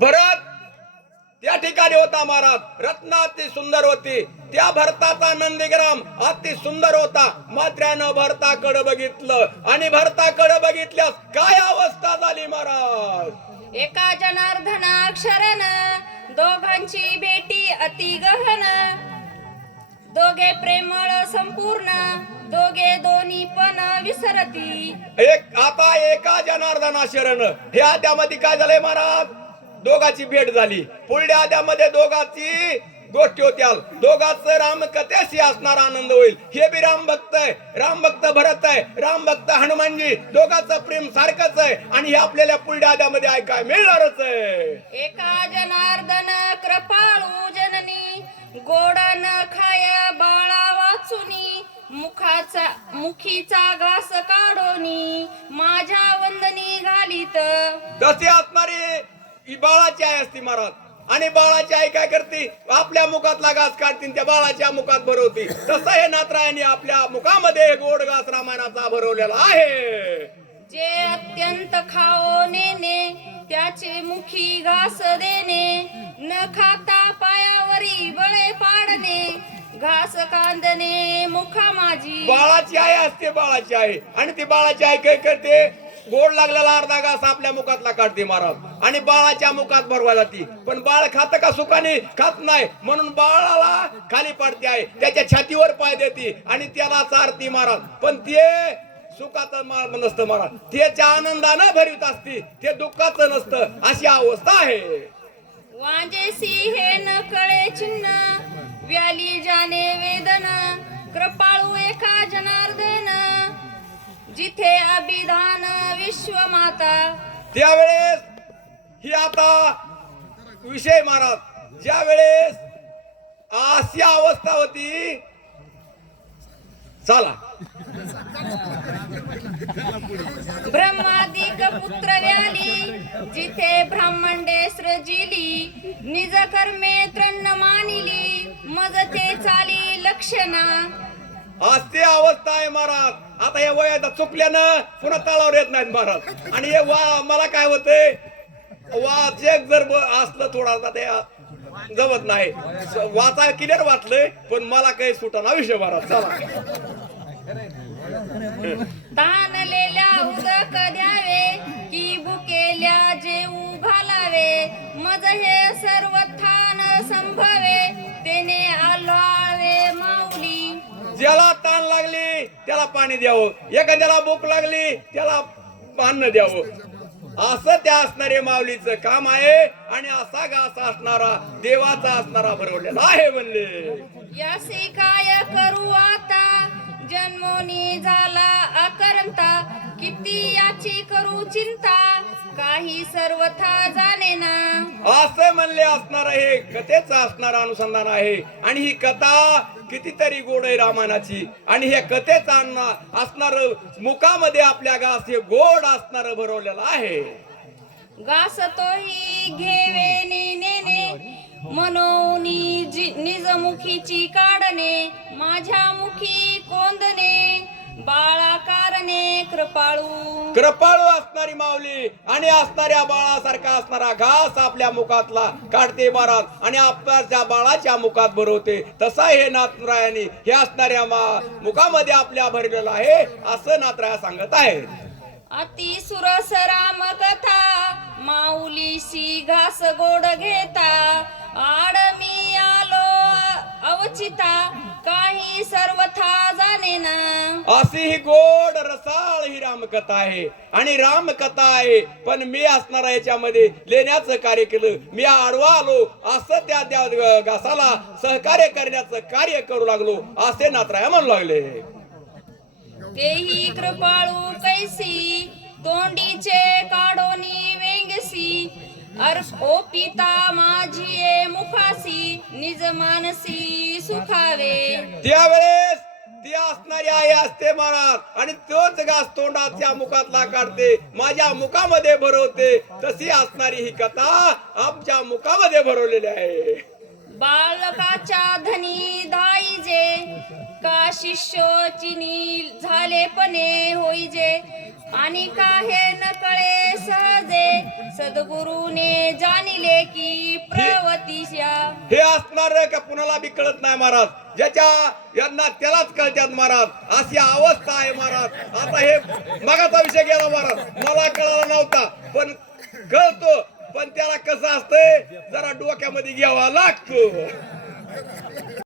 भरत त्या ठिकाणी होता महाराज. रत्न अति सुंदर होती. त्या भरताचा नंदीग्राम अति सुंदर होता. मात्र्यानं भरताकडे बघितलं आणि भरताकडे बघितल्यास काय अवस्था झाली महाराज. एका जनार्दनाक्षरन दोघांची भेटी अति गहन. दोघे प्रेमळ संपूर्ण, दोघे दोन्ही पण विसरती. आता एका जनार्दना शरण हे आद्यामध्ये काय झालंय महाराज. दोघाची भेट झाली. पुढल्या आद्यामध्ये दोघाची गोष्टी होत्या. दोघांचं राम कथेशी असणार आनंद होईल. हे बी राम भक्त आहे, राम भक्त भरत आहे, राम भक्त हनुमानजी. दोघांचं प्रेम सारखंच आहे आणि हे आपल्याला पुढल्या आद्यामध्ये ऐकाय मिळणारच आहे. एका जनार्दन कृपाळू जननी, गोड न खाया बाळा वाचुनी. मुखीचा घास काढोनी, माझ्या वंदनी घालीत. तशी असणारी ही बाळाची आई असती महाराज. आणि बाळाची आई काय करते, आपल्या मुखातला घास काढते, त्या बाळाच्या मुखात भरवते. तसं हे नाथरायाने आपल्या मुखामध्ये गोड घास रामायणाचा भरवलेला आहे. जे अत्यंत खाओ नेने, त्याचे मुखी घास देणे. न खाता पायावरी बळे पाडणे, घास कांदणे मुखा माझी. बाळाची आई असते, बाळाची आई. आणि ती बाळाची आई काय करते, गोड लागलेला अर्धा घास आपल्या मुखातला काढते महाराज आणि बाळाच्या मुखात भरवायला ती. पण बाळ खात का सुखाने खात नाही, म्हणून बाळाला खाली पाडते आहे. त्याच्या छातीवर पाय देते आणि त्याला चारती महाराज. पण ते सुखाचं नसतं महाराज, त्याच्या आनंदानं भरीत असते, ते दुःखाचं नसतं. अशी अवस्था आहे. वांजेसी हे न कळे चिन्ह, व्याली जाणे वेदना. कृपाळू एका जनार्दन, जिथे अभिधान विश्वमाता. त्यावेळेस ही आता विषय महाराज, ज्या वेळेस अशी अवस्था होती. चला ब्रह्मादिक पुत्र व्याली, जिथे ब्राह्मंडे सृजिली. निज कर्मे तृण मानिली, मजते चाली लक्षणा. आज ते अवस्था आहे महाराज. आता हे वयात चुकल्यानं पुन्हा तळावर येत नाहीत महाराज. आणि हे मला काय होतंय, चेक जर असलं थोडासा ते जमत नाही. वाचा क्लिअर वाचलंय पण मला काही सुटाना विषय महाराज. चला ताणलेल्या उदक द्यावे, की भुकेल्या जेऊ घालावे. मज हे सर्व थान संभवे, तेने आलावे माऊली. ज्याला ताण लागली त्याला पाणी द्यावं, एखाद्याला भूक लागली त्याला अन्न द्यावं. असं त्या असणारे माऊलीचं काम आहे. आणि असा घास असणारा देवाचा असणारा भरवलेला आहे म्हणले. यासी काय करू आता, जन्मोनी झाला अकर्मता. किती याची करू चिंता, काही सर्वथा जाणे ना. असं म्हणले असणार हे कथेचं असणार अनुसंधान आहे. आणि ही कथा कितीतरी गोड आहे रामायणाची. आणि हे कथेचा असणार मुखामध्ये आपल्या घास हे गोड असणार भरवलेलं आहे. घास तोही घेवे नेने, मनोनी निज मुखीची काढणे. माझ्या मुखी कोंदणे, बाळा कारणे कृपाळू. कृपाळू असणारी माऊली आणि असणाऱ्या बाळासारखा असणारा घास आपल्या मुखातला काढते महाराज आणि आपल्या बाळाच्या मुखात भरवते. तसा हे नाथरायाने हे असणाऱ्या मुखामध्ये आपल्या भरलेला आहे असं नाथराया सांगत आहे. अति सुरस राम कथा, माऊलीशी घास गोड घेता. आड मी आलो अवचिता, काही सर्वथा जाणे ना. अशी ही गोड रसाळ ही रामकथा आहे. आणि रामकथा आहे पण मी असणारा याच्यामध्ये लेण्याचं कार्य केलं. मी आडवा आलो असं त्या घासाला सहकार्य करण्याचं कार्य करू लागलो असे नाथराया म्हणू लागले. तेही कृपाळू कैसी, तोंडीचे काढोनी वेंगसी. ओ पिता माझी मुखासी, निज मानसी सुखावे. त्यावेळेस ती असणारी आई असते महाराज आणि तोच घास तोंडाच्या मुखातला काढते, माझ्या मुखामध्ये भरवते. तशी असणारी ही कथा आमच्या मुखामध्ये भरवलेली आहे. बालकाच्या धनी दाईजे, का शिष्य चिनी झाले पणे होईजे. आणि काहे न कळे सहजे सद्गुरूने जाणिले की प्रवतिशा. हे असणार का कुणाला बी कळत नाही महाराज, ज्याच्या यांना त्यालाच कळतात महाराज, अशी अवस्था आहे महाराज. आता हे मगाचा विषय गेला महाराज, मला कळाला नव्हता पण कळतो, पण त्याला कसं असतंय जरा डोक्यामध्ये घ्यावा लागतो.